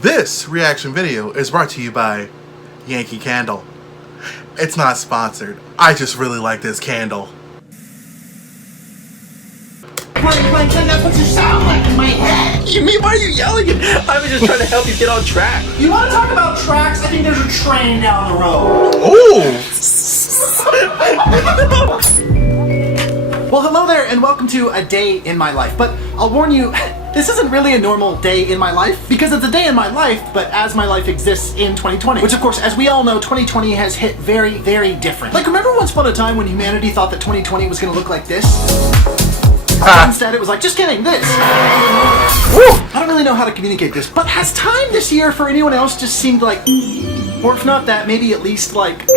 This reaction video is brought to you by Yankee Candle. It's not sponsored. I just really like this candle. Clank, that's what you sound like in my head. You mean, why are you yelling at me? I was just trying to help you get on track. You want to talk about tracks? I think there's a train down the road. Ooh! Well, hello there, and welcome to A Day in My Life. But I'll warn you, this isn't really a normal day in my life, because it's a day in my life, but as my life exists in 2020. Which, of course, as we all know, 2020 has hit very, very different. Like, remember once upon a time when humanity thought that 2020 was going to look like this? Instead, it was like, just kidding, this. I don't really know how to communicate this, but has time this year for anyone else just seemed like, or if not that, maybe at least like...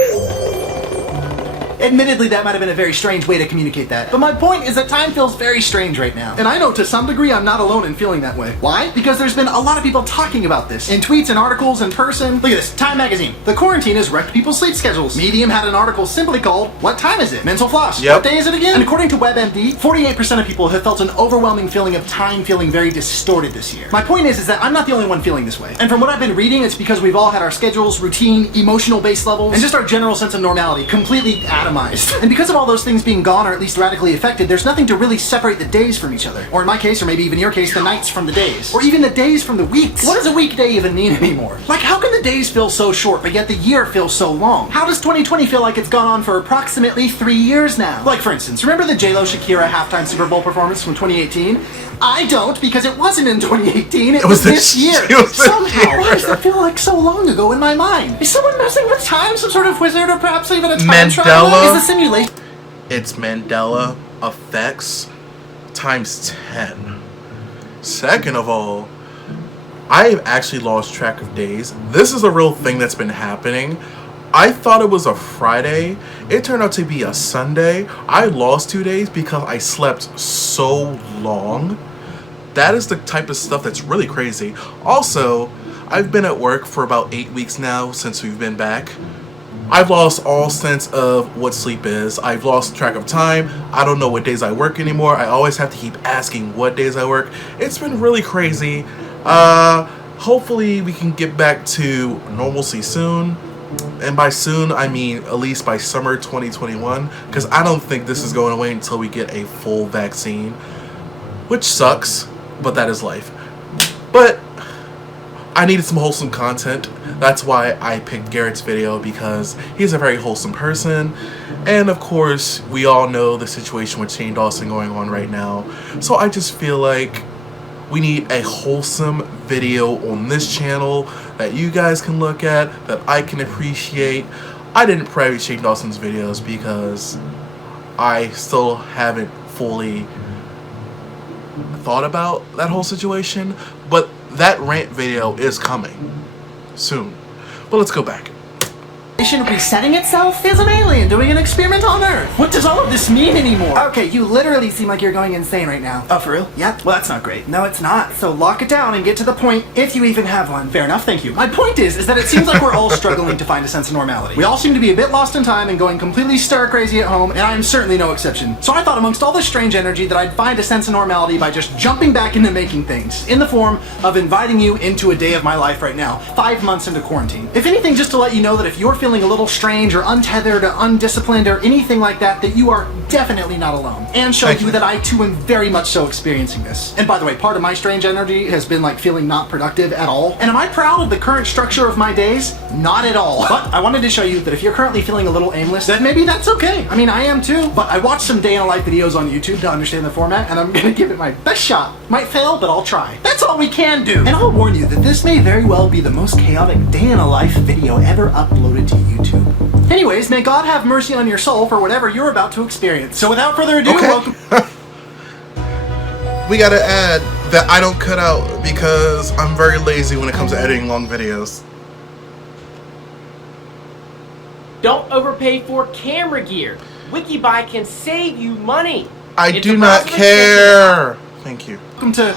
Admittedly, that might have been a very strange way to communicate that. But my point is that time feels very strange right now. And I know to some degree I'm not alone in feeling that way. Why? Because there's been a lot of people talking about this. In tweets and articles, in person. Look at this, Time magazine. The quarantine has wrecked people's sleep schedules. Medium had an article simply called, What Time Is It? Mental Floss. Yep. What day is it again? And according to WebMD, 48% of people have felt an overwhelming feeling of time feeling very distorted this year. My point is that I'm not the only one feeling this way. And from what I've been reading, it's because we've all had our schedules, routine, emotional base levels, and just our general sense of normality completely atomized. And because of all those things being gone or at least radically affected, there's nothing to really separate the days from each other. Or in my case, or maybe even your case, the nights from the days. Or even the days from the weeks. What does a weekday even mean anymore? Like, how can the days feel so short, but yet the year feels so long? How does 2020 feel like it's gone on for approximately 3 years now? Like, for instance, remember the J-Lo Shakira halftime Super Bowl performance from 2018? I don't, because it wasn't in 2018, it was this year. Somehow, why does it feel like so long ago in my mind? Is someone messing with time, some sort of wizard, or perhaps even a time traveler? Is a simulation? It's Mandela effects times 10. Second of all, I've actually lost track of days. This is a real thing that's been happening. I thought it was a Friday. It turned out to be a Sunday. I lost 2 days because I slept so long. That is the type of stuff that's really crazy. Also, I've been at work for about 8 weeks now since we've been back. I've lost all sense of what sleep is. I've lost track of time. I don't know what days I work anymore. I always have to keep asking what days I work. It's been really crazy. Hopefully we can get back to normalcy soon. And by soon, I mean at least by summer 2021. Because I don't think this is going away until we get a full vaccine. Which sucks, but that is life. But I needed some wholesome content. That's why I picked Garrett's video, because he's a very wholesome person. And of course, we all know the situation with Shane Dawson going on right now. So I just feel like we need a wholesome video on this channel that you guys can look at, that I can appreciate. I didn't private Shane Dawson's videos because I still haven't fully thought about that whole situation, but that rant video is coming soon. But let's go back. Resetting itself? Is an alien doing an experiment on Earth? What does all of this mean anymore? Okay, you literally seem like you're going insane right now. Oh, for real? Yeah? Well, that's not great. No, it's not. So lock it down and get to the point, if you even have one. Fair enough, thank you. My point is that it seems like we're all struggling to find a sense of normality. We all seem to be a bit lost in time and going completely stir-crazy at home, and I am certainly no exception. So I thought amongst all this strange energy that I'd find a sense of normality by just jumping back into making things, in the form of inviting you into a day of my life right now, 5 months into quarantine. If anything, just to let you know that if you're feeling a little strange or untethered or undisciplined or anything like that, that you are definitely not alone. And show you that I too am very much so experiencing this. And by the way, part of my strange energy has been like feeling not productive at all. And am I proud of the current structure of my days? Not at all. But I wanted to show you that if you're currently feeling a little aimless, then maybe that's okay. I mean, I am too. But I watched some day in a life videos on YouTube to understand the format, and I'm gonna give it my best shot. Might fail, but I'll try. That's all we can do. And I'll warn you that this may very well be the most chaotic day in a life video ever uploaded to YouTube. Anyways, may God have mercy on your soul for whatever you're about to experience. So without further ado, welcome. We gotta add that I don't cut out because I'm very lazy when it comes to editing long videos. Don't overpay for camera gear. WikiBuy can save you money. I do not care. Thank you. Welcome to...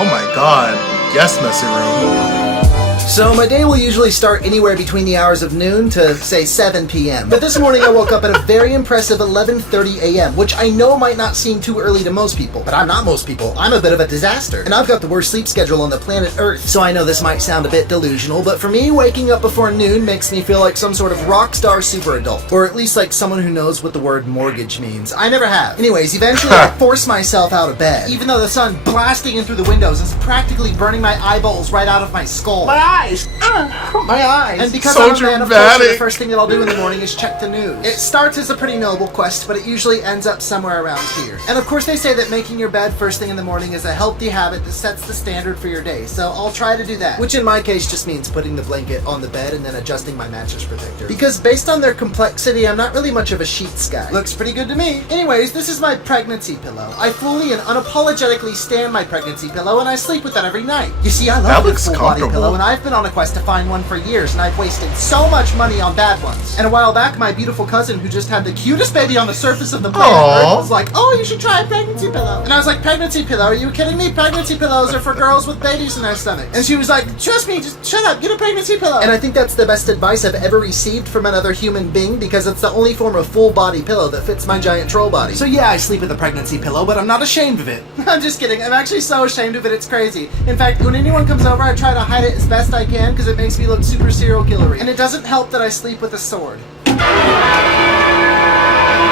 Oh my god. Yes, messy room. So my day will usually start anywhere between the hours of noon to, say, 7 p.m. But this morning I woke up at a very impressive 11:30 a.m., which I know might not seem too early to most people, but I'm not most people. I'm a bit of a disaster. And I've got the worst sleep schedule on the planet Earth. So I know this might sound a bit delusional, but for me, waking up before noon makes me feel like some sort of rock star super adult. Or at least like someone who knows what the word mortgage means. I never have. Anyways, eventually I force myself out of bed, even though the sun blasting in through the windows is practically burning my eyeballs right out of my skull. My eyes! My eyes! And because I'm a man, of course, the first thing that I'll do in the morning is check the news. It starts as a pretty noble quest, but it usually ends up somewhere around here. And of course they say that making your bed first thing in the morning is a healthy habit that sets the standard for your day, so I'll try to do that. Which in my case just means putting the blanket on the bed and then adjusting my mattress protector. Because based on their complexity, I'm not really much of a sheets guy. Looks pretty good to me. Anyways, this is my pregnancy pillow. I fully and unapologetically stand my pregnancy pillow and I sleep with that every night. You see, I love this full body pillow and I've been on a quest to find one for years and I've wasted so much money on bad ones. And a while back, my beautiful cousin who just had the cutest baby on the surface of the planet Earth was like, oh, you should try a pregnancy pillow. And I was like, pregnancy pillow? Are you kidding me? Pregnancy pillows are for girls with babies in their stomach. And she was like, trust me, just shut up, get a pregnancy pillow. And I think that's the best advice I've ever received from another human being because it's the only form of full body pillow that fits my giant troll body. So yeah, I sleep with a pregnancy pillow, but I'm not ashamed of it. I'm just kidding. I'm actually so ashamed of it, it's crazy. In fact, when anyone comes over, I try to hide it as best I can because it makes me look super serial killery. And it doesn't help that I sleep with a sword.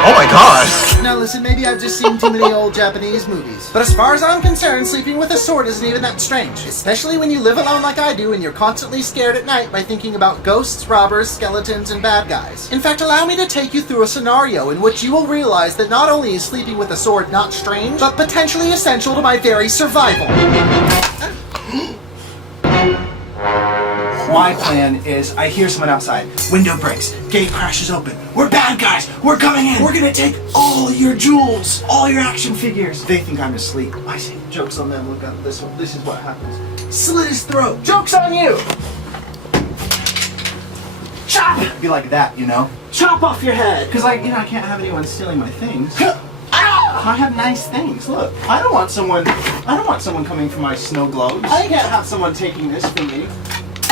Oh my gosh! Now listen, maybe I've just seen too many old Japanese movies. But as far as I'm concerned, sleeping with a sword isn't even that strange. Especially when you live alone like I do and you're constantly scared at night by thinking about ghosts, robbers, skeletons, and bad guys. In fact, allow me to take you through a scenario in which you will realize that not only is sleeping with a sword not strange, but potentially essential to my very survival. My plan is, I hear someone outside. Window breaks. Gate crashes open. We're bad guys. We're coming in. We're gonna take all your jewels, all your action figures. They think I'm asleep. I say, joke's on them. Look at this one. This is what happens. Slit his throat. Joke's on you. Chop. Be like that, you know. Chop off your head. Because I can't have anyone stealing my things. I have nice things. Look, I don't want someone coming for my snow globes. I can't have someone taking this from me.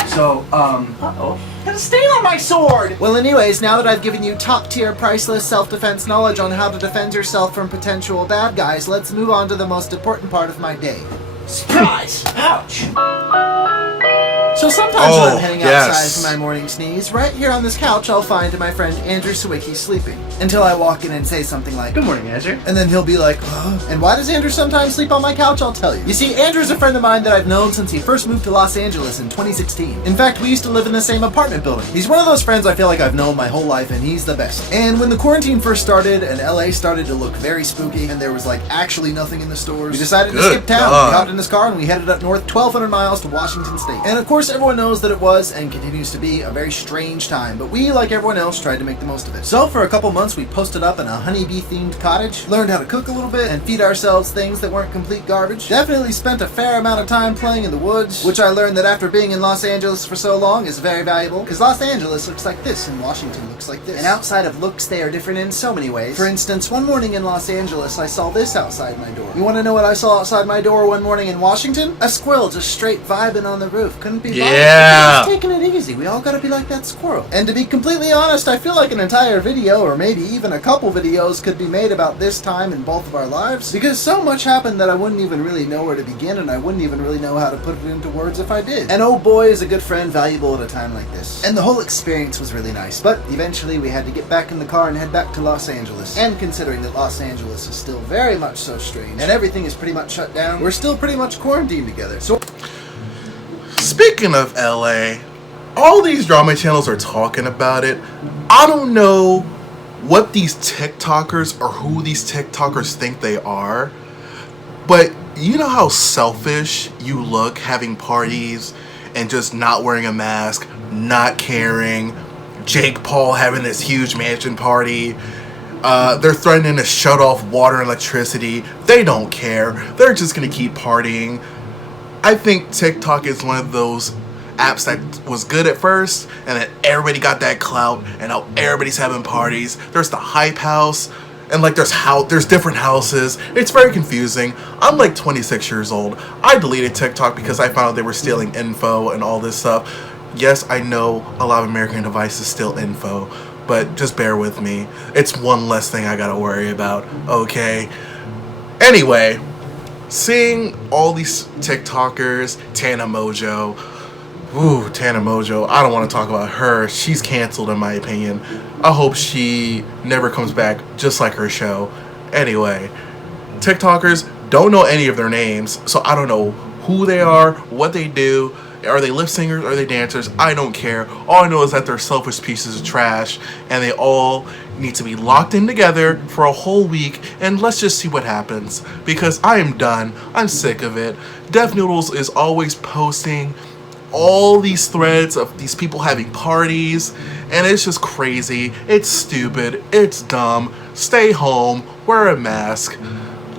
So, uh-oh. Got a stain on my sword! Well, anyways, now that I've given you top-tier, priceless self-defense knowledge on how to defend yourself from potential bad guys, let's move on to the most important part of my day. Surprise! Ouch! So sometimes when I'm heading outside for my morning sneeze, right here on this couch I'll find my friend Andrew Sawicki sleeping. Until I walk in and say something like, good morning, Andrew. And then he'll be like, oh. And why does Andrew sometimes sleep on my couch? I'll tell you. You see, Andrew's a friend of mine that I've known since he first moved to Los Angeles in 2016. In fact, we used to live in the same apartment building. He's one of those friends I feel like I've known my whole life, and he's the best. And when the quarantine first started and LA started to look very spooky and there was like actually nothing in the stores, we decided to skip town. We hopped in his car and we headed up north 1,200 miles to Washington State. And of course, everyone knows that it was and continues to be a very strange time, but we, like everyone else, tried to make the most of it. So for a couple months, we posted up in a honeybee-themed cottage, learned how to cook a little bit, and feed ourselves things that weren't complete garbage. Definitely spent a fair amount of time playing in the woods, which I learned that after being in Los Angeles for so long is very valuable, because Los Angeles looks like this and Washington looks like this. And outside of looks, they are different in so many ways. For instance, one morning in Los Angeles, I saw this outside my door. You want to know what I saw outside my door one morning in Washington? A squirrel just straight vibing on the roof. Couldn't be bothered. Just taking it easy. We all gotta be like that squirrel. And to be completely honest, I feel like an entire video, or maybe even a couple videos, could be made about this time in both of our lives, because so much happened that I wouldn't even really know where to begin, and I wouldn't even really know how to put it into words if I did. And oh boy, is a good friend valuable at a time like this. And the whole experience was really nice, but eventually we had to get back in the car and head back to Los Angeles. And considering that Los Angeles is still very much so strange, and everything is pretty much shut down, we're still pretty much quarantined together. So, speaking of LA, all these drama channels are talking about it. I don't know what these TikTokers or who these TikTokers think they are, but you know how selfish you look having parties and just not wearing a mask, not caring. Jake Paul having this huge mansion party. They're threatening to shut off water and electricity. They don't care. They're just gonna keep partying. I think TikTok is one of those apps that was good at first, and then everybody got that clout, and now everybody's having parties. There's the Hype House. And like there's different houses. It's very confusing. I'm like 26 years old. I deleted TikTok because I found out they were stealing info and all this stuff. Yes, I know a lot of American devices steal info, but just bear with me. It's one less thing I gotta worry about, okay? Anyway, seeing all these TikTokers, Tana Mojo. Ooh, Tana Mojo. I don't want to talk about her. She's canceled in my opinion. I hope she never comes back, just like her show. Anyway, TikTokers, don't know any of their names, so I don't know who they are, what they do. Are they lip singers? Are they dancers? I don't care. All I know is that they're selfish pieces of trash, and they all need to be locked in together for a whole week, and let's just see what happens. Because I am done. I'm sick of it. Def Noodles is always posting all these threads of these people having parties, and it's just crazy. It's stupid. It's dumb. Stay home. Wear a mask.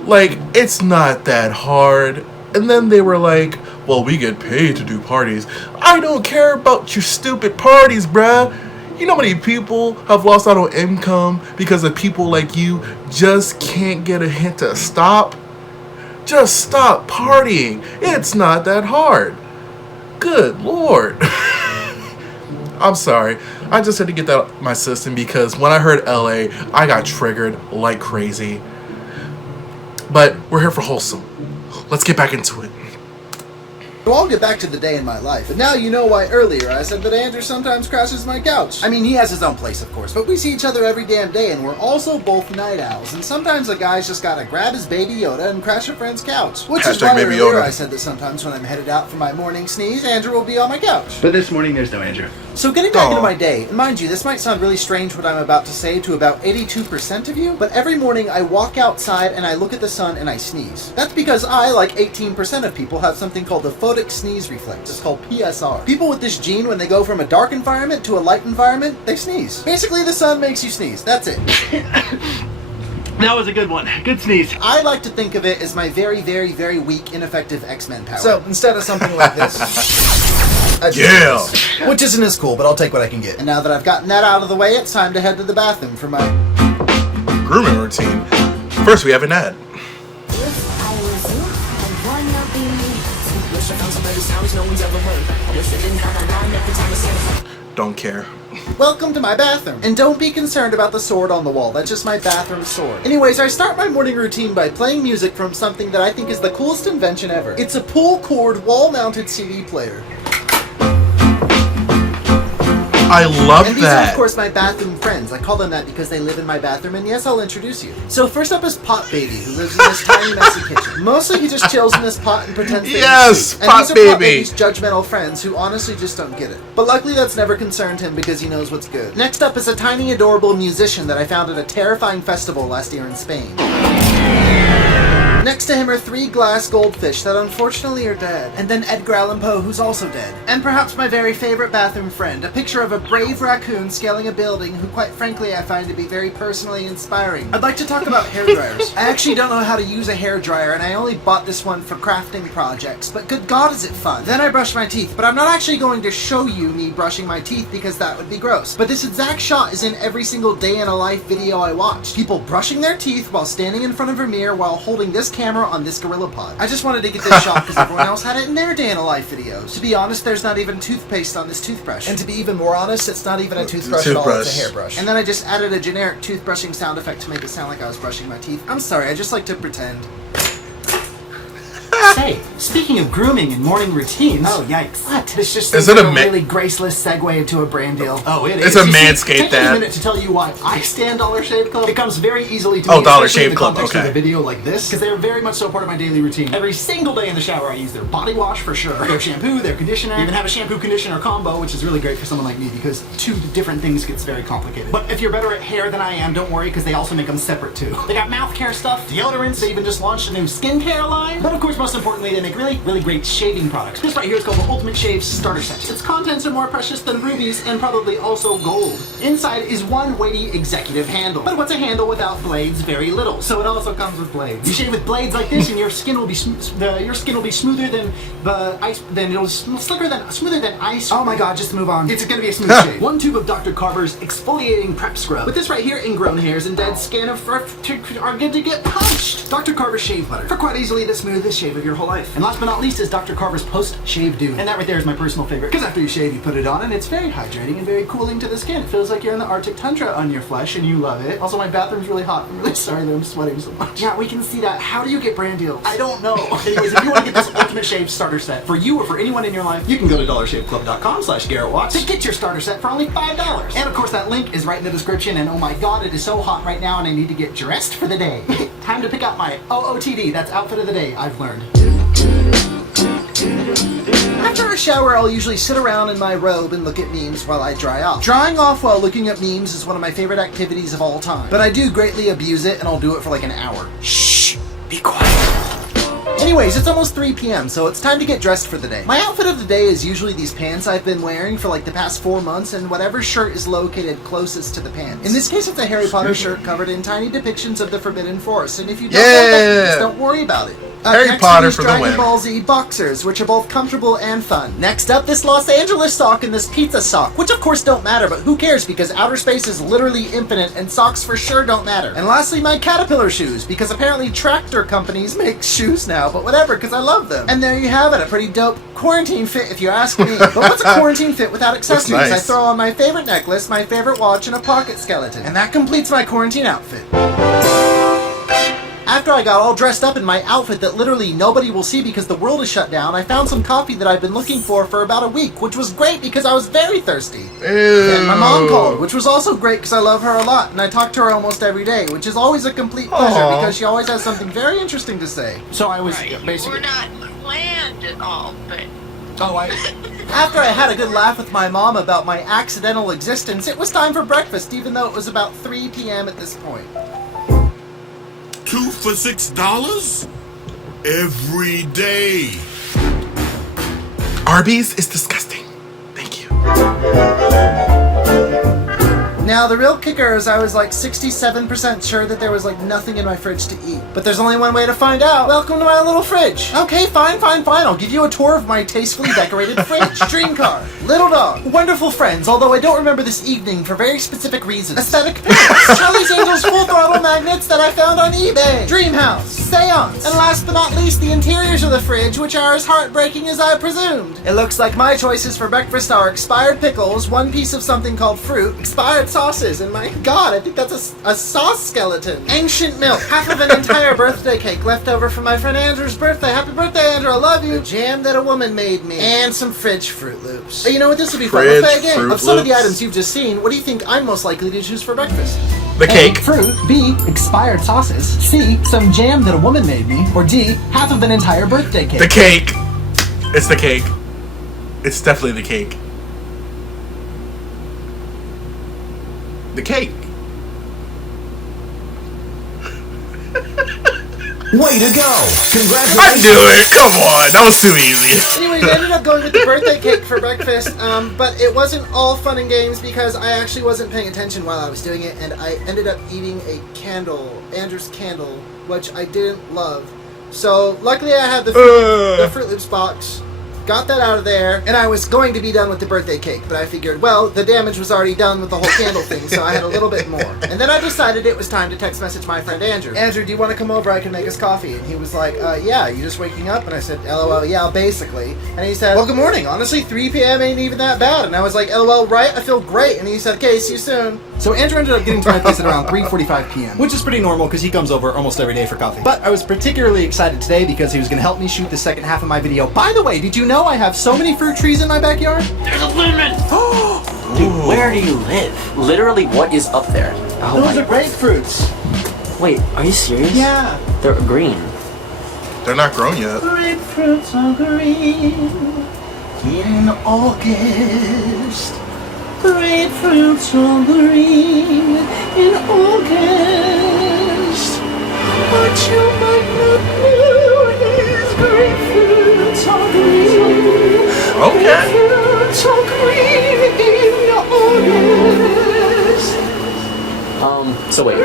Like, it's not that hard. And then they were like, well, we get paid to do parties. I don't care about your stupid parties, bruh. You know how many people have lost out on income because of people like you just can't get a hint to stop? Just stop partying. It's not that hard. Good Lord. I'm sorry. I just had to get that out of my system because when I heard LA, I got triggered like crazy. But we're here for wholesome. Let's get back into it. So I'll get back to the day in my life. But now you know why earlier I said that Andrew sometimes crashes my couch. I mean, he has his own place, of course, but we see each other every damn day, and we're also both night owls. And sometimes a guy's just gotta grab his Baby Yoda and crash a friend's couch. Which is why Baby earlier Yoda. I said that sometimes when I'm headed out for my morning sneeze, Andrew will be on my couch. But this morning there's no Andrew. So getting back Aw. into my day, and mind you, this might sound really strange what I'm about to say to about 82% of you, but every morning I walk outside and I look at the sun and I sneeze. That's because I, like 18% of people, have something called the photic sneeze reflex. It's called PSR. People with this gene, when they go from a dark environment to a light environment, they sneeze. Basically, the sun makes you sneeze. That's it. That was a good one. Good sneeze. I like to think of it as my very, very, very weak, ineffective X-Men power. So, instead of something like this... I just do this. Which isn't as cool, but I'll take what I can get. And now that I've gotten that out of the way, it's time to head to the bathroom for my... Grooming routine. First, we have an ad. If I was you, I'd wanna be. Wish I found some better sounds no one's ever heard. Wish I didn't have a line every time I said it. Don't care. Welcome to my bathroom. And don't be concerned about the sword on the wall. That's just my bathroom sword. Anyways, I start my morning routine by playing music from something that I think is the coolest invention ever. It's a pull cord wall-mounted CD player. I love And these are, that. of course, my bathroom friends. I call them that because they live in my bathroom, and yes, I'll introduce you. So first up is Pot Baby, who lives in this tiny, messy kitchen. Mostly he just chills in this pot and pretends that Yes, he's asleep. Pot And these are Pot Baby. Baby's judgmental friends who honestly just don't get it. But luckily that's never concerned him because he knows what's good. Next up is a tiny, adorable musician that I found at a terrifying festival last year in Spain. Next to him are 3 glass goldfish that unfortunately are dead. And then Edgar Allan Poe, who's also dead. And perhaps my very favorite bathroom friend, a picture of a brave raccoon scaling a building who quite frankly I find to be very personally inspiring. I'd like to talk about hair dryers. I actually don't know how to use a hair dryer and I only bought this one for crafting projects, but good God is it fun. Then I brush my teeth, but I'm not actually going to show you me brushing my teeth because that would be gross. But this exact shot is in every single day in a life video I watched. People brushing their teeth while standing in front of a mirror while holding this camera on this Gorilla Pod. I just wanted to get this shot because everyone else had it in their day in a life videos. To be honest, there's not even toothpaste on this toothbrush. And to be even more honest, it's not even a toothbrush at all, it's a hairbrush. And then I just added a generic toothbrushing sound effect to make it sound like I was brushing my teeth. I'm sorry, I just like to pretend. Say, speaking of grooming and morning routines. Oh, yikes. What? This just Is seems it like a ma- really graceless segue into a brand deal. Oh, it It's is. a You see, Manscaped take me a ad. minute to tell you why I stand Dollar Shave Club. It comes very easily to Oh, me, Dollar especially in Shave the Club, context okay. of a video like this, because they're very much so part of my daily routine. Every single day in the shower, I use their body wash for sure, their shampoo, their conditioner. I even have a shampoo-conditioner combo, which is really great for someone like me because 2 different things gets very complicated. But if you're better at hair than I am, don't worry, because they also make them separate too. They got mouth care stuff, deodorants. They even just launched a new skincare line. But of course, most importantly, importantly, they make really, really great shaving products. This right here is called the Ultimate Shave Starter Set. Its contents are more precious than rubies and probably also gold. Inside is one weighty executive handle. But what's a handle without blades? Very little. So it also comes with blades. You shave with blades like this, and your skin will be smoother than the ice. Then it'll smoother than ice. Oh my God, just move on. It's gonna be a smooth shave. One tube of Dr. Carver's exfoliating prep scrub. With this right here, ingrown hairs and dead skin are good to get punched. Dr. Carver's shave butter for quite easily the smoothest shave of your whole life. And last but not least is Dr. Carver's post-shave dew. And that right there is my personal favorite, because after you shave, you put it on, and it's very hydrating and very cooling to the skin. It feels like you're in the Arctic tundra on your flesh, and you love it. Also, my bathroom's really hot. I'm really sorry that I'm sweating so much. Yeah, we can see that. How do you get brand deals? I don't know. Anyways, if you want to get this Ultimate Shave Starter Set for you or for anyone in your life, you can go to dollarshaveclub.com/GarrettWatts to get your starter set for only $5. And of course, that link is right in the description. And oh my God, it is so hot right now, and I need to get dressed for the day. Time to pick out my OOTD. That's outfit of the day, I've learned. After a shower, I'll usually sit around in my robe and look at memes while I dry off. Drying off while looking at memes is one of my favorite activities of all time, but I do greatly abuse it, and I'll do it for like an hour. Shh! Be quiet. Anyways, it's almost 3 p.m., so it's time to get dressed for the day. My outfit of the day is usually these pants I've been wearing for like the past 4 months, and whatever shirt is located closest to the pants. In this case, it's a Harry Potter shirt covered in tiny depictions of the Forbidden Forest, and if you don't want that, just don't worry about it. Harry Potter for the win. Dragon Ball Z boxers, which are both comfortable and fun. Next up, this Los Angeles sock and this pizza sock, which of course don't matter, but who cares, because outer space is literally infinite, and socks for sure don't matter. And lastly, my Caterpillar shoes, because apparently tractor companies make shoes now, but whatever, because I love them. And there you have it, a pretty dope quarantine fit if you ask me. But what's a quarantine fit without accessories? Nice. I throw on my favorite necklace, my favorite watch, and a pocket skeleton. And that completes my quarantine outfit. After I got all dressed up in my outfit that literally nobody will see because the world is shut down, I found some coffee that I've been looking for about a week, which was great because I was very thirsty. Ew. And my mom called, which was also great because I love her a lot, and I talk to her almost every day, which is always a complete pleasure Aww. because she always has something very interesting to say. So I was Right, basically... we're not planned at all, but After I had a good laugh with my mom about my accidental existence, it was time for breakfast, even though it was about 3 p.m. at this point. 2 for $6 every day. Arby's is disgusting. Thank you. Now, the real kicker is I was like 67% sure that there was like nothing in my fridge to eat. But there's only one way to find out. Welcome to my little fridge. Okay, fine. I'll give you a tour of my tastefully decorated fridge. Dream car. Little dog. Wonderful friends, although I don't remember this evening for very specific reasons. Aesthetic pants. Charlie's Angels full throttle magnets that I found on eBay. Dream house. Seance. And last but not least, the interiors of the fridge, which are as heartbreaking as I presumed. It looks like my choices for breakfast are expired pickles, one piece of something called fruit, expired sauces, and my God, I think that's a sauce skeleton. Ancient milk, half of an entire birthday cake left over from my friend Andrew's birthday. Happy birthday, Andrew, I love you. The jam that a woman made me. And some fridge Fruit Loops. But you know what, this would be fun. We'll play a game. Of some of the items you've just seen, what do you think I'm most likely to choose for breakfast? The cake. A, fruit. B, expired sauces. C, some jam that a woman made me. Or D, half of an entire birthday cake. The cake. It's the cake. It's definitely the cake. The cake. Way to go! Congratulations! I knew it! Come on! That was too easy. Anyways, I ended up going with the birthday cake for breakfast, but it wasn't all fun and games because I actually wasn't paying attention while I was doing it, and I ended up eating a candle, Andrew's candle, which I didn't love. So, luckily I had the Fruit Loops box, got that out of there, and I was going to be done with the birthday cake, but I figured, well, the damage was already done with the whole candle thing, so I had a little bit more. And then I decided it was time to text message my friend Andrew. Andrew, do you want to come over? I can make us coffee. And he was like, yeah, you just waking up? And I said, LOL, yeah, basically. And he said, well, good morning. Honestly, 3 p.m. ain't even that bad. And I was like, LOL, right? I feel great. And he said, okay, see you soon. So Andrew ended up getting to my place at around 3:45 p.m., which is pretty normal because he comes over almost every day for coffee. But I was particularly excited today because he was going to help me shoot the second half of my video. By the way, did you know I have so many fruit trees in my backyard? there's a limit. Dude, where do you live? Literally, what is up there? Oh Those my... are grapefruits. Wait, are you serious? Yeah. They're green. They're not grown yet. Grapefruits are green in August. Grapefruits are green in August. What you might not know is grapefruits So wait.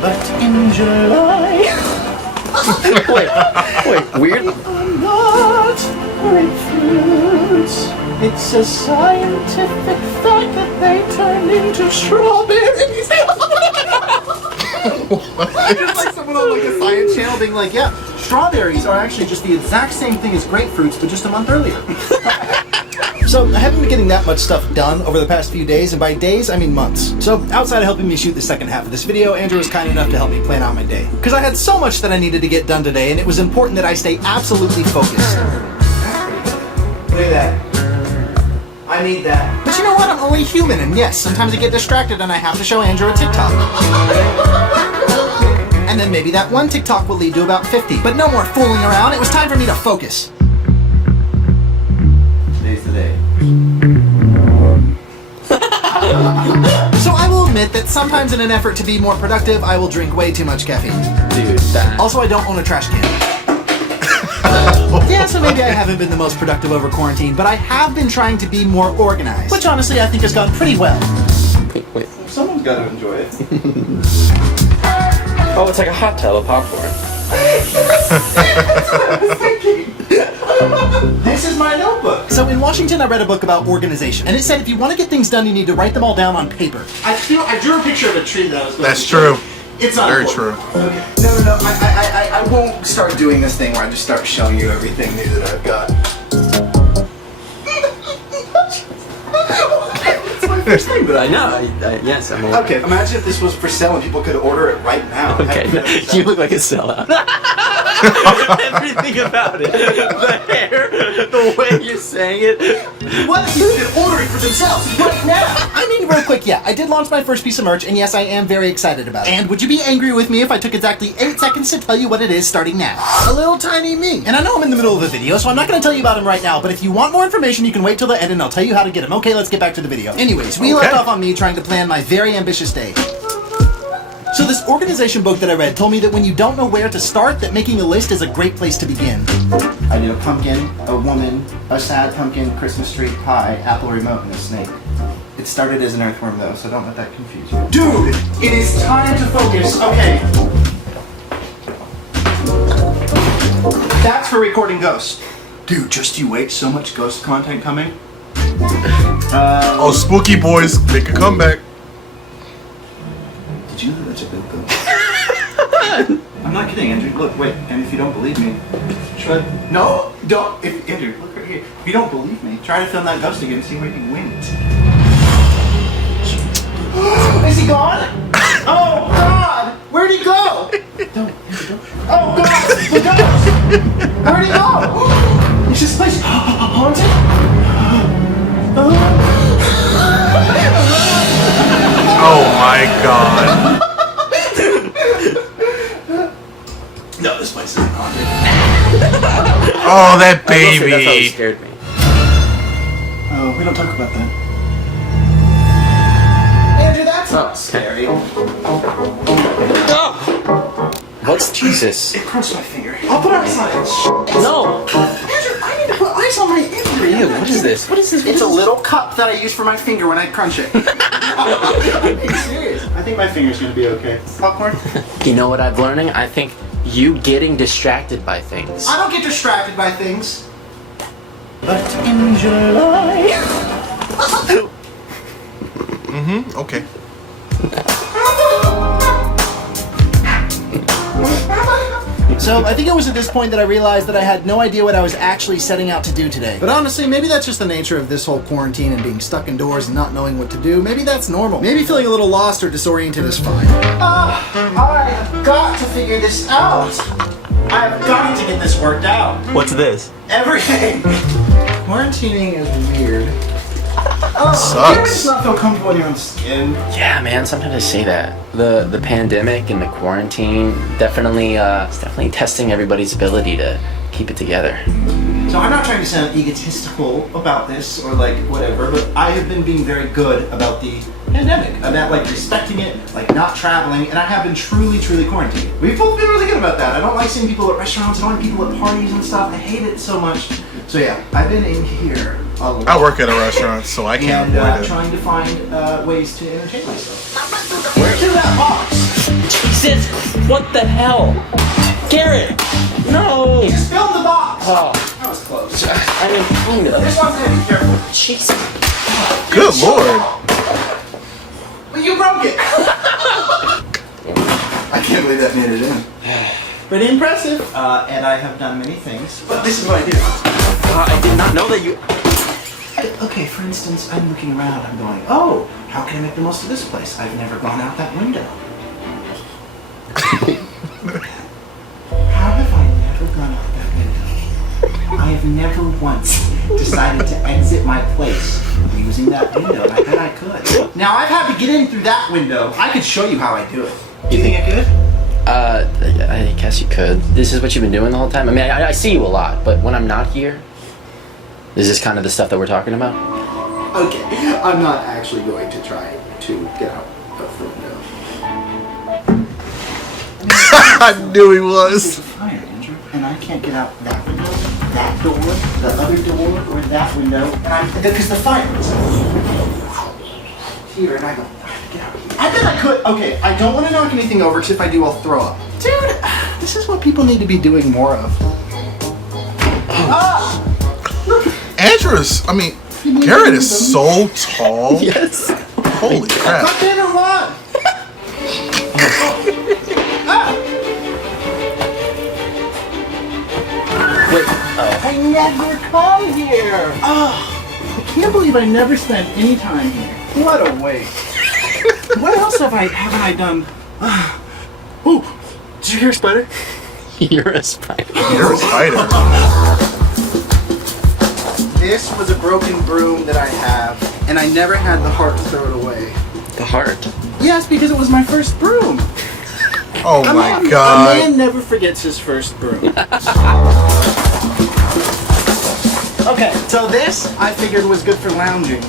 But in July, Wait, weird? not grapefruits. It's a scientific fact that they turn into strawberries. Just like someone on like a science channel being like, yeah, strawberries are actually just the exact same thing as grapefruits, but just a month earlier. So, I haven't been getting that much stuff done over the past few days, and by days, I mean months. So, outside of helping me shoot the second half of this video, Andrew was kind enough to help me plan out my day. Because I had so much that I needed to get done today, and it was important that I stay absolutely focused. Look at that. I need that. But you know what? I'm only human, and yes, sometimes I get distracted and I have to show Andrew a TikTok. And then maybe that one TikTok will lead to about 50. But no more fooling around, it was time for me to focus. Today's the day. So I will admit that sometimes in an effort to be more productive, I will drink way too much caffeine. Dude, that... Also, I don't own a trash can. Yeah, so maybe I haven't been the most productive over quarantine, but I have been trying to be more organized. Which honestly I think has gone pretty well. Wait. Someone's got to enjoy it. Oh, it's like a hot tub of popcorn. This is my notebook. So in Washington, I read a book about organization, and it said if you want to get things done, you need to write them all down on paper. I drew a picture of a tree that I was going That's true. It's not Very important. true. Okay. No. I won't start doing this thing where I just start showing you everything new that I've got. It's my first thing, but I know. Yes, I'm aware. Okay, imagine if this was for sale and people could order it right now. Okay, you look like a sellout. Everything about it. The hair, the way you're saying it. What if you could order it for themselves right now? I mean, real quick, yeah, I did launch my first piece of merch, and yes, I am very excited about it. And would you be angry with me if I took exactly 8 seconds to tell you what it is starting now? A little tiny me. And I know I'm in the middle of a video, so I'm not going to tell you about him right now, but if you want more information, you can wait till the end and I'll tell you how to get him. Okay, let's get back to the video. Anyways, we left off on me trying to plan my very ambitious day. So this organization book that I read told me that when you don't know where to start, that making a list is a great place to begin. I need a pumpkin, a woman, a sad pumpkin, Christmas tree, pie, Apple remote, and a snake. It started as an earthworm though, so don't let that confuse you. Dude, it is time to focus. Okay. That's for recording ghosts. Dude, just you wait, so much ghost content coming. Oh, spooky boys, make a comeback. Did you know that's a good ghost? I'm not kidding, Andrew. Look, wait, and if you don't believe me, try. No, don't. Andrew, look right here. If you don't believe me, try to film that ghost again and see where he went. Is he gone? Oh God! Where'd he go? Don't. Oh God! The ghost! Where'd he go? Is this place haunted? Oh my God. No, this place isn't haunted. Oh, that That's always baby. scared me. Oh, we don't talk about that. Andrew, that's not scary. What's Jesus? It crunched my finger. I'll put ice on it. No. Andrew, I need to put ice on my injury. Ew, what is this? What is this? It's a little cup that I use for my finger when I crunch it. I'm being serious. I think my finger's gonna be okay. Popcorn? You know what I'm learning? I think you getting distracted by things. I don't get distracted by things. But in July. Okay. So I think it was at this point that I realized that I had no idea what I was actually setting out to do today. But honestly, maybe that's just the nature of this whole quarantine and being stuck indoors and not knowing what to do. Maybe that's normal. Maybe feeling a little lost or disoriented is fine. I have got to figure this out. I have got to get this worked out. What's this? Everything. Quarantining is weird. Sucks. You just not feel comfortable in your own skin. Yeah, man. Sometimes I say that the pandemic and the quarantine definitely it's definitely testing everybody's ability to keep it together. So I'm not trying to sound egotistical about this or like whatever, but I have been being very good about the pandemic, about like respecting it, like not traveling, and I have been truly quarantined. We've both been really good about that. I don't like seeing people at restaurants, I don't like people at parties and stuff. I hate it so much. So yeah, I've been in here a lot. I work at a restaurant, so I can't avoid and it. trying to find ways to entertain myself. Where's that box? Jesus, what the hell? Garrett! No! You spilled the box! Oh, That was close. I mean, kind of. This one's in, be careful. Jesus. Good lord. Well, you broke it! I can't believe that made it in. Pretty impressive. And I have done many things, but this is what I do. I did not know that you... Okay, for instance, I'm looking around, I'm going, oh, how can I make the most of this place? I've never gone out that window. How have I never gone out that window? I have never once decided to exit my place using that window, and I bet I could. Now, I've had to get in through that window. I could show you how I do it. Do you think I could? I guess you could. This is what you've been doing the whole time? I mean, I see you a lot, but when I'm not here, is this kind of the stuff that we're talking about? Okay, I'm not actually going to try to get out of the window. I knew he was. There's a fire, Andrew, and I can't get out that window, that door, the other door, or that window, and because the fire is here, and I go, I have to get out of here. I bet I could. Okay, I don't want to knock anything over, because if I do, I'll throw up. Dude, this is what people need to be doing more of. Andrew Garrett is so tall. Yes. Holy crap. Cut in or what? Wait. I never come here. I can't believe I never spent any time here. What a waste. What else haven't I done? Ooh, did you hear a spider? You're a spider. You're a spider. This was a broken broom that I have, and I never had the heart to throw it away. The heart. Yes, because it was my first broom. Oh my god. A man never forgets his first broom. Okay, so this I figured was good for lounging.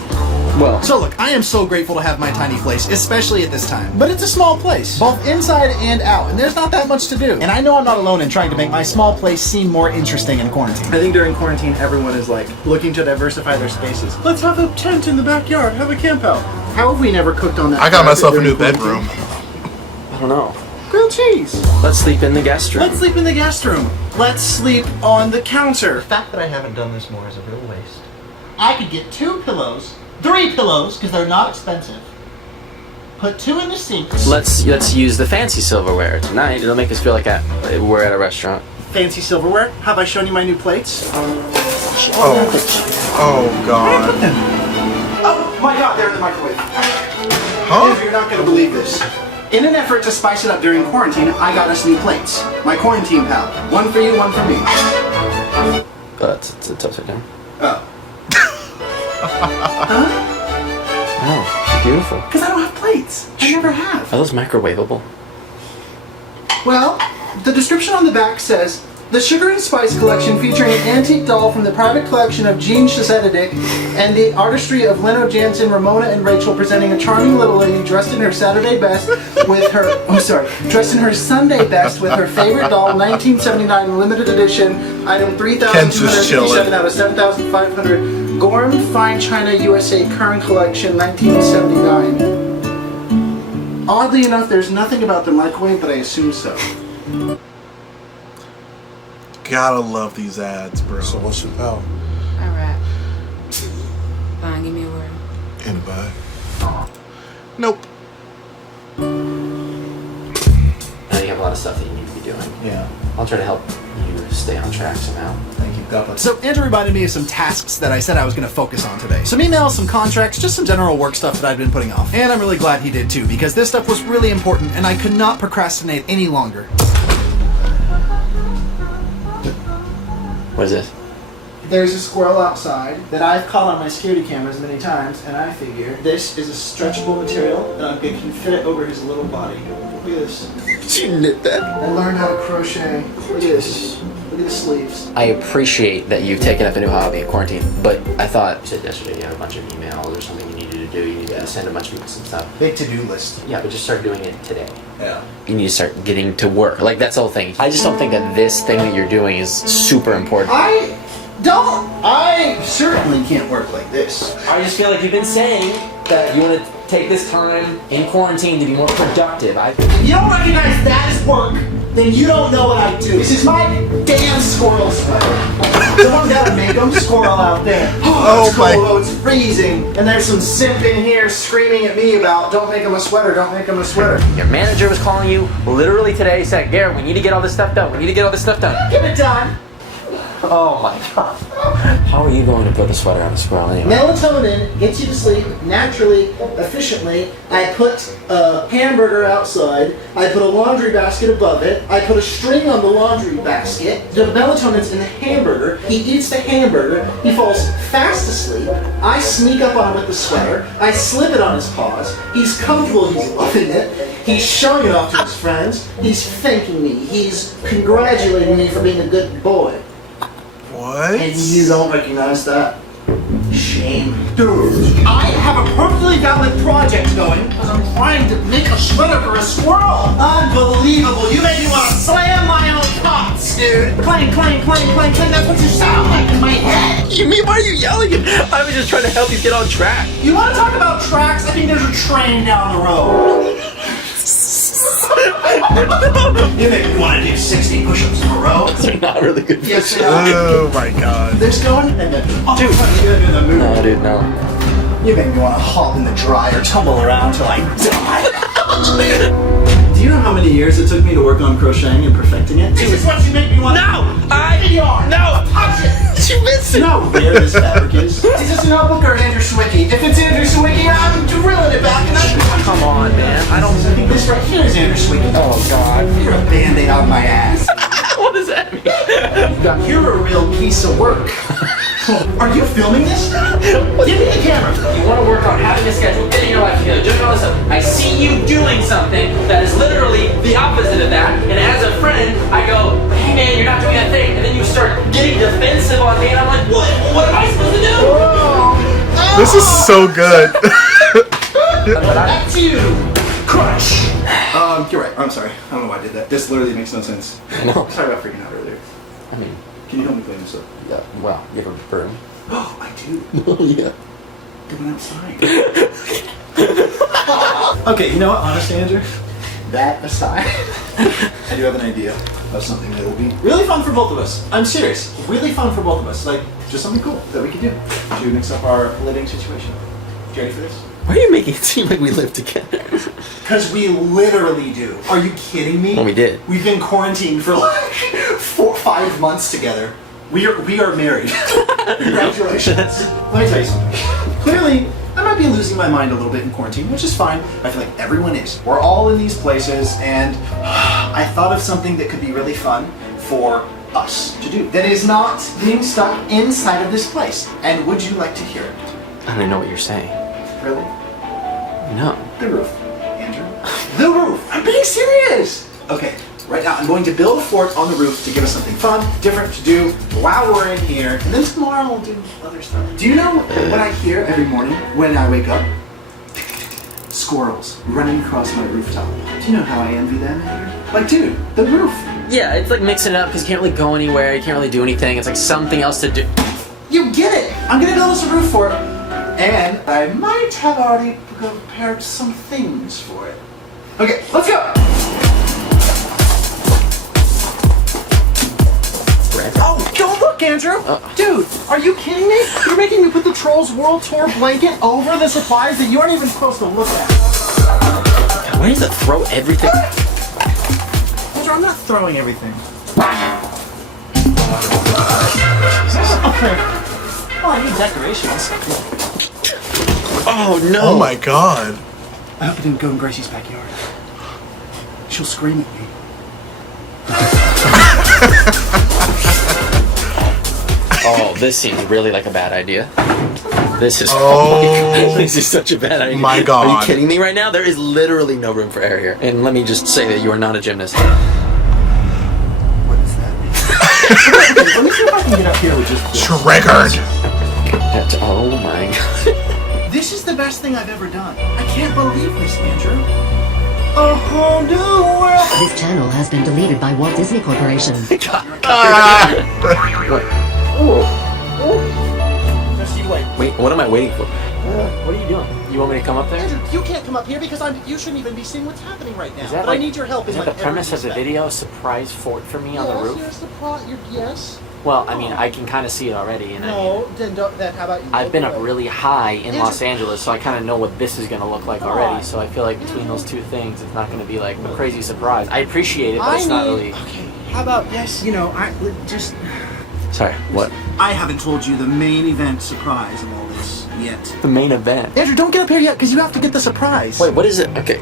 Well, So look, I am so grateful to have my tiny place, especially at this time. But it's a small place, both inside and out, and there's not that much to do. And I know I'm not alone in trying to make my small place seem more interesting in quarantine. I think during quarantine, everyone is like looking to diversify their spaces. Let's have a tent in the backyard, have a camp out. How have we never cooked on that? I got myself a during new quarantine? bedroom. I don't know. Grilled cheese. Let's sleep in the guest room. Let's sleep in the guest room. Let's sleep on the counter. The fact that I haven't done this more is a real waste. I could get 2 pillows, 3 pillows, because they're not expensive. Put 2 in the sink. Let's use the fancy silverware tonight. It'll make us feel like we're at a restaurant. Fancy silverware. Have I shown you my new plates? Oh god. Oh my god, they're in the microwave. Huh? You're not going to believe this. In an effort to spice it up during quarantine, I got us new plates. My quarantine pal. One for you, one for me. It's upside down. Oh. Oh, beautiful. Because I don't have plates. I never have. Are those microwavable? Well, the description on the back says, the Sugar and Spice collection featuring an antique doll from the private collection of Jean Chesedik and the artistry of Leno Jansen, Ramona, and Rachel presenting a charming little lady dressed in her Saturday best with her, dressed in her Sunday best with her favorite doll, 1979 limited edition, item 3,257 out of 7,500, Gorham Fine China USA current collection, 1979. Oddly enough, there's nothing about the microwave, but I assume so. Gotta love these ads, bro. So what's your power? I rap. Fine, give me a word. Anybody? Nope. Now you have a lot of stuff that you need to be doing. Yeah. I'll try to help you stay on track somehow. Thank you. God bless. So Andrew reminded me of some tasks that I said I was going to focus on today. Some emails, some contracts, just some general work stuff that I'd been putting off. And I'm really glad he did too, because this stuff was really important and I could not procrastinate any longer. What is this? Have there's a squirrel outside that I've caught on my security cameras many times, and I figure this is a stretchable material, and I can fit it over his little body. Look at this. Did you knit that? I learned how to crochet. Look at this. Look at the sleeves. I appreciate that you've taken up a new hobby in quarantine, but I thought you said yesterday you had a bunch of emails or something you needed to do. You needed to send a bunch of people some stuff. Big to-do list. Yeah, but just start doing it today. Yeah. You need to start getting to work. Like, that's the whole thing. I just don't think that this thing that you're doing is super important. I certainly can't work like this. I just feel like you've been saying that you want to take this time in quarantine to be more productive. If you don't recognize that as work, then you don't know what I do. This is my damn squirrel sweater. Someone's gotta make them squirrel out there. Oh, it's cold, oh, it's freezing. And there's some simp in here screaming at me about, don't make him a sweater, don't make him a sweater. Your manager was calling you literally today, said, Garrett, we need to get all this stuff done. We need to get all this stuff done. Give it time. Oh my god. How are you going to put the sweater on a squirrel anyway? Melatonin gets you to sleep naturally, efficiently. I put a hamburger outside. I put a laundry basket above it. I put a string on the laundry basket. The melatonin's in the hamburger. He eats the hamburger. He falls fast asleep. I sneak up on him with the sweater. I slip it on his paws. He's comfortable. He's loving it. He's showing it off to his friends. He's thanking me. He's congratulating me for being a good boy. What? And you don't recognize that? Shame. Dude, I have a perfectly valid project going because I'm trying to make a sweater for a squirrel. Unbelievable. You made me want to slam my own pots, dude. Clang, clang, clang, clang, clang. That's what you sound like in my head. You mean, why are you yelling? I was just trying to help you get on track. You want to talk about tracks? I think there's a train down the road. You make me want to do 60 push-ups in a row. They're not really good. Yes, they are. Oh my god. This going and then, dude, you're gonna do the move. No, dude, no. You make me want to hop in the dryer, tumble around till I die. Do you know how many years it took me to work on crocheting and perfecting it? This is what you make me want. No! No! Touch it! You missed it! You know how rare this fabric is? Is this a notebook or Andrew Sawicki? If it's Andrew Sawicki, I'm drilling it back and I'm... Come on, man. I think this right here is Andrew Sawicki. Oh, God. You're a band-aid on my ass. What does that mean? You're a real piece of work. Are you filming this? Give me the camera. You want to work on having a schedule, getting your life together, doing all this stuff. I see you doing something that is literally the opposite of that, and as a friend, I go, hey man, you're not doing that thing, and then you start getting defensive on me, and I'm like, what am I supposed to do? This is so good. Back to you. Crush. You're right. I'm sorry. I don't know why I did that. This literally makes no sense. No. Sorry about freaking out earlier. I mean, Can you help me clean this up? yeah, well, you have a broom. Oh, I do. Oh, yeah. Going outside. Okay, you know what? Honestly, Andrew, that aside, I do have an idea of something that will be really fun for both of us. I'm serious. Really fun for both of us. Like, just something cool that we can do to mix up our living situation. You ready for this? Why are you making it seem like we live together? Because we literally do. Are you kidding me? Well, we did. We've been quarantined for like 4-5 months together. We are married. Congratulations. Let me tell you something. Clearly, I might be losing my mind a little bit in quarantine, which is fine. I feel like everyone is. We're all in these places, and I thought of something that could be really fun for us to do. That is not being stuck inside of this place. And would you like to hear it? I don't even know what you're saying. Really? No. The roof, Andrew. The roof! I'm being serious! Okay, right now I'm going to build a fort on the roof to give us something fun, different to do while we're in here, and then tomorrow we'll do other stuff. Do you know what I hear every morning when I wake up? Squirrels running across my rooftop. Do you know how I envy them, Andrew? Like, dude, the roof. Yeah, it's like mixing it up because you can't really go anywhere, you can't really do anything. It's like something else to do. You get it! I'm gonna build us a roof fort, and I might have already prepared some things for it. Okay, let's go! Oh, don't look, Andrew! Dude, are you kidding me? You're making me put the Trolls World Tour blanket over the supplies that you aren't even supposed to look at. Why does it throw everything? Andrew, I'm not throwing everything. Okay. Oh, I need decorations. Oh no! Oh my god. I hope you didn't go in Gracie's backyard. She'll scream at me. Oh, this seems really like a bad idea. This is this is such a bad idea. My God. Are you kidding me right now? There is literally no room for error here. And let me just say that you are not a gymnast. What is that? Let me see if I can get up here with just this. Triggered. Oh my God. This is the best thing I've ever done. I can't believe this, Andrew. A whole new world. This channel has been deleted by Walt Disney Corporation. Just you wait. Wait, what am I waiting for? What are you doing? You want me to come up there? Andrew, you can't come up here because you shouldn't even be seeing what's happening right now. Is that but like, I need your help. Is in that the like premise every of the respect. video? A surprise fort for me on the roof? Yes. Well, I mean, I can kind of see it already. And No, then how about you? I've been up Andrew. really high in Andrew. Los Angeles, so I kind of know what this is going to look like already. So I feel like between those two things, it's not going to be like a crazy surprise. I appreciate it, but it's not really. Okay. How about yes? I just. Sorry, what? I haven't told you the main event surprise of all this yet. The main event. Andrew, don't get up here yet because you have to get the surprise. Wait, what is it? Okay.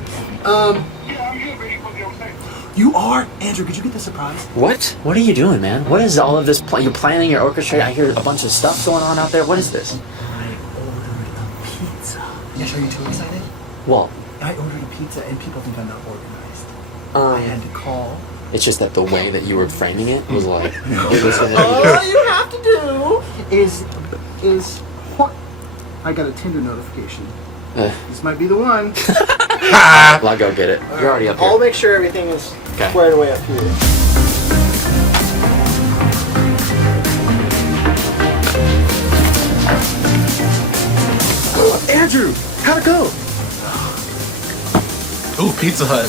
You are? Andrew, could you get the surprise? What? What are you doing, man? What is all of this? You're planning your orchestra. I hear a bunch of stuff going on out there. What is this? I ordered a pizza. Yes, are you too excited? Well, I ordered a pizza and people think I'm not organized. I had to call. it's just that the way that you were framing it was like. It was gonna be All you have to do is what? I got a Tinder notification. This might be the one. I'll go get it. You're already up here. I'll make sure everything is squared away up here. Andrew, how'd it go? Ooh, Pizza Hut.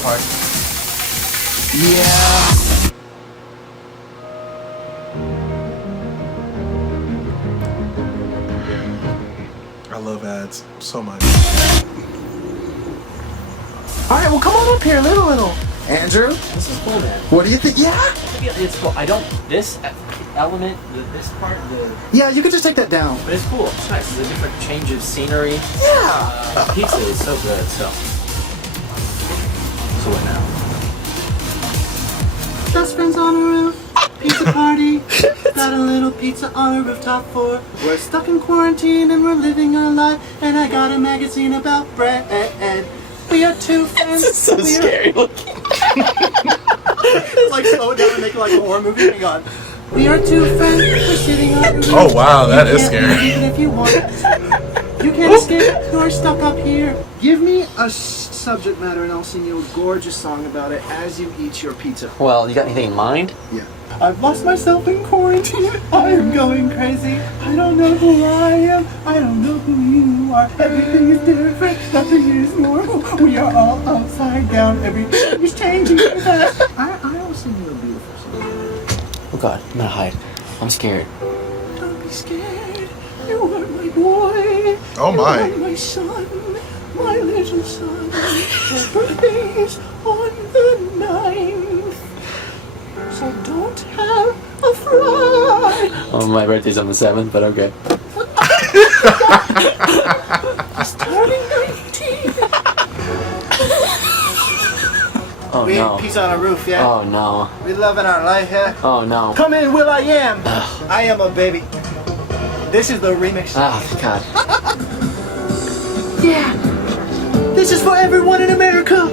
Yeah. I love ads so much. All right, well, come on up here, little. Andrew, This is cool, man. what do you think? Yeah. It's cool. I don't. This element, this part, Yeah, you can just take that down. but it's cool. It's nice. It's a different change of scenery. Yeah. Pizza is so good. So what now? Best friends on a roof, pizza party. Got a little pizza on a rooftop for. We're stuck in quarantine and we're living our life. And I got a magazine about bread. We are two friends. This is so scary looking. Like slow it down and make it like a horror movie. Hang on. We are two friends. We're sitting on a roof. Oh wow, that You is can't scary. leave If you want, you can't escape. You're stuck up here. Give me a subject matter and I'll sing you a gorgeous song about it as you eat your pizza. Well, you got anything in mind? Yeah. I've lost myself in quarantine. I am going crazy. I don't know who I am. I don't know who you are. Everything is different. Nothing is normal. We are all upside down. Everything is changing fast. I will sing you a beautiful song. Oh God, I'm gonna hide. I'm scared. Don't be scared. You are my boy. Oh my. You are my son. My little son. Your birthday's on the 9th. So don't have a fright. Oh, my birthday's on the 7th, but okay. He's turning 19. Oh We no. ain't peace on a roof yet. Oh no. We loving our life, yeah? Oh no. Come in, Will I Am. I am a baby. This is the remix. Oh God. Yeah. This is for everyone in America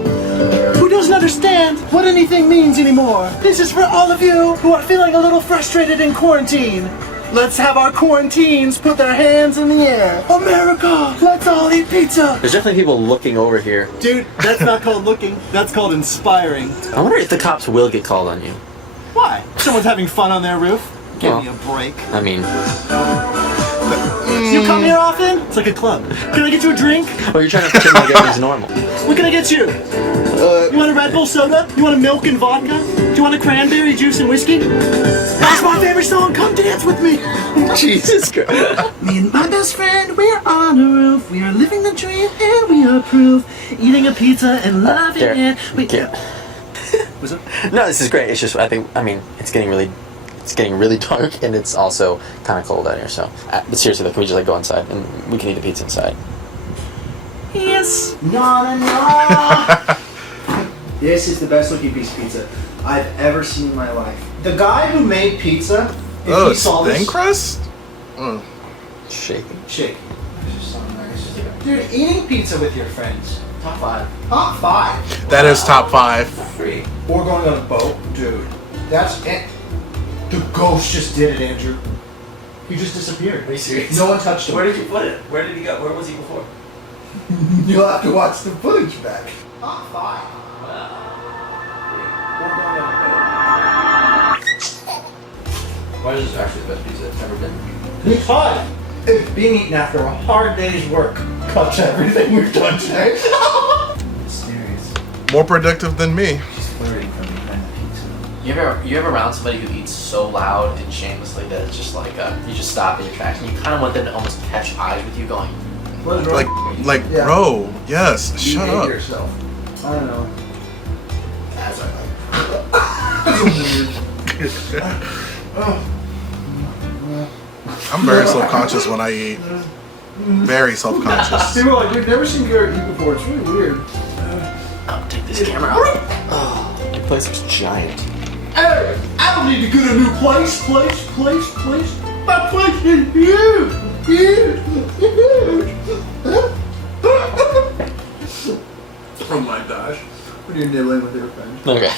who doesn't understand what anything means anymore. This is for all of you who are feeling a little frustrated in quarantine. Let's have our quarantines put their hands in the air. America, let's all eat pizza. There's definitely people looking over here. Dude, that's not called looking. That's called inspiring. I wonder if the cops will get called on you. Why? Someone's having fun on their roof. Give Well. me a break. I mean, You come here often? It's like a club. Can I get you a drink? well, you're trying to pretend like everything's normal. What can I get you? You want a Red Bull soda? You want a milk and vodka? Do you want a cranberry juice and whiskey? That's my favorite song. Come dance with me. Jesus Christ. Me and my best friend, we're on a roof. We are living the dream and we approve. Eating a pizza and loving it. Garrett. What's up? No, this is great. It's just, I mean, it's getting really dark, and it's also kind of cold out here. So, but seriously, though, can we just like go inside and we can eat the pizza inside? Yes. No. This is the best looking piece of pizza I've ever seen in my life. The guy who made pizza, if Oh, he saw thin this, crust? Shaky. This is so nice. Dude, eating pizza with your friends. Top 5. Top 5. That is top 5. 3. Or going on a boat. Dude, that's it. The ghost just did it, Andrew. He just disappeared. Are you serious? No one touched him. Where did you put it? Where did he go? Where was he before? You'll have to watch the footage back. Top 5. Or going on a Why is this actually the best pizza it's ever been? boat. Because it's being eaten after a hard day's work cuts everything we've done today. Serious. More productive than me. She's flirting from behind the pizza. You ever around somebody who eats so loud and shamelessly that it's just like you just stop in your tracks and you kind of want them to almost catch eyes with you going. What is wrong? Like, Yeah. bro, yes, You shut hate up. yourself. I don't know. As I like. I'm very self-conscious when I eat. Very self-conscious. People are like, we've never seen Garrett eat before. It's really weird. I'll take this camera out. Oh, your place looks giant. Hey, I don't need to get a new place. My place is huge. Oh my gosh. When you're nibbling with your friend. Okay.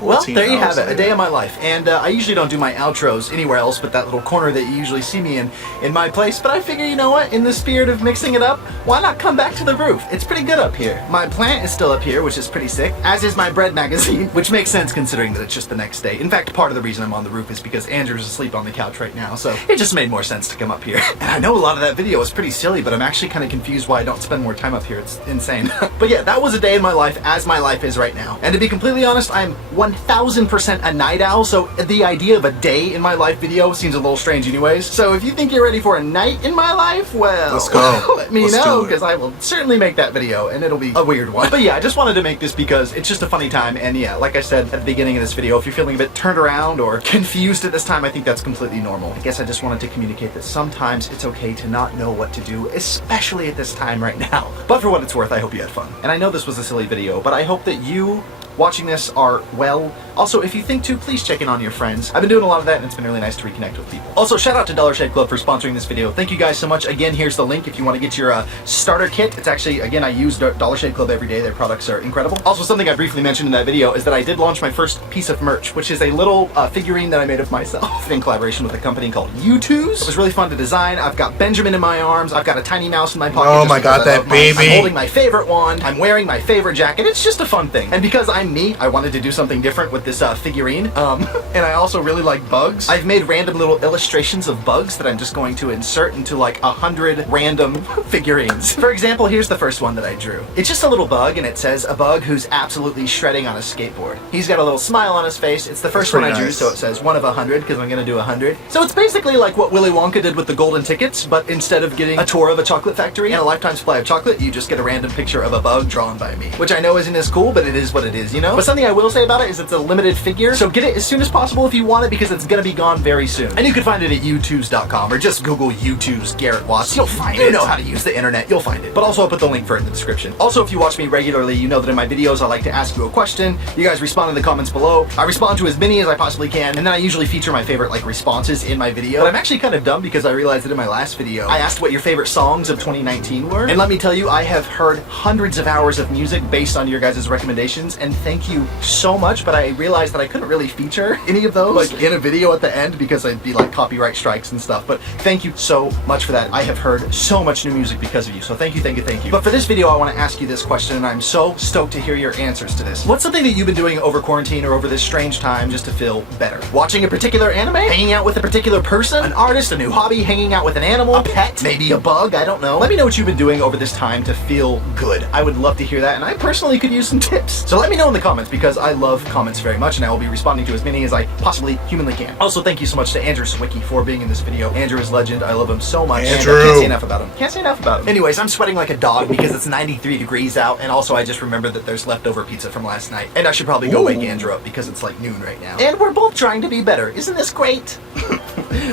Well, 14 there you have hours it, a day later. of my life. And I usually don't do my outros anywhere else but that little corner that you usually see me in my place. But I figure, you know what, in the spirit of mixing it up, why not come back to the roof? It's pretty good up here. My plant is still up here, which is pretty sick, as is my bread magazine, which makes sense considering that it's just the next day. In fact, part of the reason I'm on the roof is because Andrew's asleep on the couch right now, so it just made more sense to come up here. And I know a lot of that video was pretty silly, but I'm actually kind of confused why I don't spend more time up here. It's insane. But yeah, that was a day in my life as my life is right now. And to be completely honest, I'm 1000% a night owl, so the idea of a day in my life video seems a little strange anyways. So if you think you're ready for a night in my life, well, Let's go. let me Let's know, do it. because I will certainly make that video, and it'll be a weird one. But yeah, I just wanted to make this because it's just a funny time, and yeah, like I said at the beginning of this video, if you're feeling a bit turned around or confused at this time, I think that's completely normal. I guess I just wanted to communicate that sometimes it's okay to not know what to do, especially at this time right now. But for what it's worth, I hope you had fun. And I know this was a silly video, but I hope that you watching this are well. Also, if you think to, please check in on your friends. I've been doing a lot of that and it's been really nice to reconnect with people. Also, shout out to Dollar Shave Club for sponsoring this video. Thank you guys so much. Again, here's the link if you want to get your starter kit. It's actually, again, I use Dollar Shave Club every day. Their products are incredible. Also, something I briefly mentioned in that video is that I did launch my first piece of merch, which is a little figurine that I made of myself in collaboration with a company called U2's. It was really fun to design. I've got Benjamin in my arms. I've got a tiny mouse in my pocket. Oh just my because God, I that love mice. baby. I'm holding my favorite wand. I'm wearing my favorite jacket. It's just a fun thing. And because I'm me, I wanted to do something different with this figurine. And I also really like bugs. I've made random little illustrations of bugs that I'm just going to insert into like 100 random figurines. For example, here's the first one that I drew. It's just a little bug, and it says a bug who's absolutely shredding on a skateboard. He's got a little smile on his face. It's the first one I drew, nice. so it says 1 of 100 because I'm gonna do 100. So it's basically like what Willy Wonka did with the golden tickets, but instead of getting a tour of a chocolate factory and a lifetime supply of chocolate, you just get a random picture of a bug drawn by me. Which I know isn't as cool, but it is what it is, you know? But something I will say about it is it's a limited figure, so get it as soon as possible if you want it because it's gonna be gone very soon. And you can find it at youtubes.com or just Google YouTube's Garrett Watts. You'll find it. You know how to use the internet, you'll find it. But also I'll put the link for it in the description. Also, if you watch me regularly, you know that in my videos I like to ask you a question. You guys respond in the comments below. I respond to as many as I possibly can, and then I usually feature my favorite like responses in my video. But I'm actually kind of dumb because I realized that in my last video, I asked what your favorite songs of 2019 were. And let me tell you, I have heard hundreds of hours of music based on your guys' recommendations, and thank you so much, but I realized that I couldn't really feature any of those like in a video at the end because I'd be like copyright strikes and stuff. But thank you so much for that. I have heard so much new music because of you, so thank you, thank you, thank you. But for this video, I want to ask you this question, and I'm so stoked to hear your answers to this. What's something that you've been doing over quarantine or over this strange time just to feel better? Watching a particular anime? Hanging out with a particular person? An artist? A new hobby? Hanging out with an animal? A pet? Maybe a bug? I don't know. Let me know what you've been doing over this time to feel good. I would love to hear that, and I personally could use some tips. So let me know in the comments because I love comments very much, and I will be responding to as many as I possibly humanly can. Also, thank you so much to Andrew Sawicki for being in this video. Andrew is legend. I love him so much. Andrew. And I can't say enough about him. Can't say enough about him. Anyways, I'm sweating like a dog because it's 93 degrees out, and also I just remembered that there's leftover pizza from last night. And I should probably go wake Andrew up because it's like noon right now. And we're both trying to be better. Isn't this great?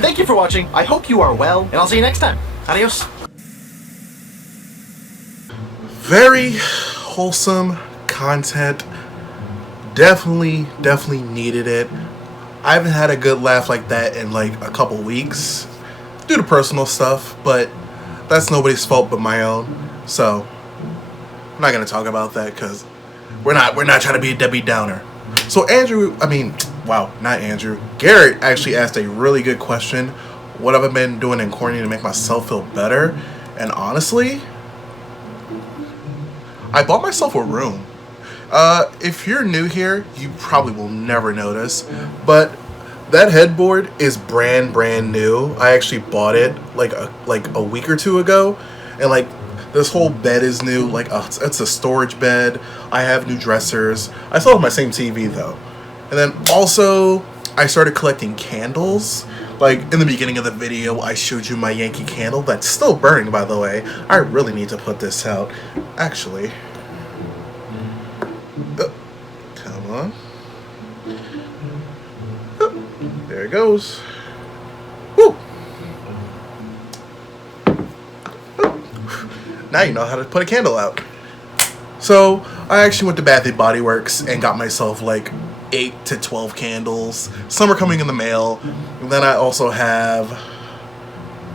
Thank you for watching. I hope you are well, and I'll see you next time. Adios. Very wholesome content. Definitely needed it. I haven't had a good laugh like that in like a couple weeks due to personal stuff, but that's nobody's fault but my own. So I'm not gonna talk about that because we're not trying to be a Debbie Downer. So Garrett actually asked a really good question. What have I been doing in quarantine to make myself feel better? And honestly, I bought myself a room. If you're new here, you probably will never notice, but that headboard is brand new. I actually bought it like a week or two ago, and like this whole bed is new. Like it's a storage bed. I have new dressers. I still have my same TV though. And then also I started collecting candles. Like in the beginning of the video, I showed you my Yankee candle that's still burning, by the way. I really need to put this out. Actually, come on. There it goes. Woo! Now you know how to put a candle out. So I actually went to Bath & Body Works and got myself like 8 to 12 candles. Some are coming in the mail. And then I also have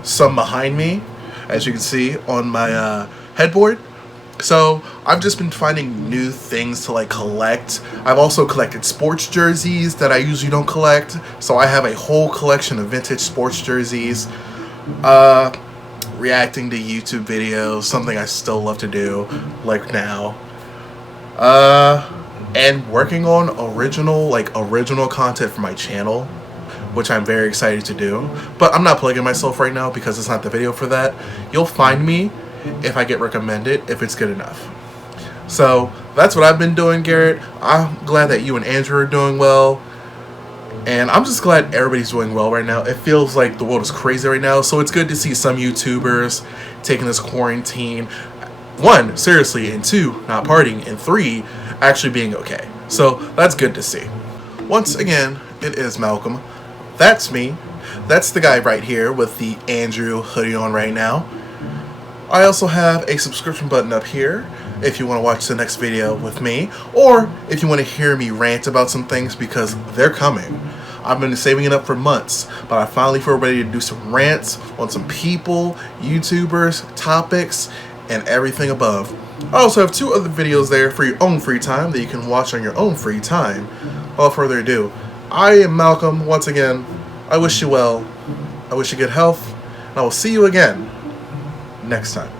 some behind me, as you can see on my headboard. So I've just been finding new things to like collect. I've also collected sports jerseys that I usually don't collect. So I have a whole collection of vintage sports jerseys. Reacting to YouTube videos, something I still love to do, like now. And working on original content for my channel, which I'm very excited to do. But I'm not plugging myself right now because it's not the video for that. You'll find me if I get recommended, if it's good enough. So that's what I've been doing, Garrett. I'm glad that you and Andrew are doing well. And I'm just glad everybody's doing well right now. It feels like the world is crazy right now. So it's good to see some YouTubers taking this quarantine, 1, seriously, and 2, not partying, and 3, actually being okay. So that's good to see. Once again, it is Malcolm. That's me. That's the guy right here with the Andrew hoodie on right now. I also have a subscription button up here if you want to watch the next video with me, or if you want to hear me rant about some things, because they're coming. I've been saving it up for months, but I finally feel ready to do some rants on some people, YouTubers, topics, and everything above. I also have 2 other videos there for your own free time that you can watch on your own free time. Without further ado, I am Malcolm. Once again, I wish you well, I wish you good health, and I will see you again next time.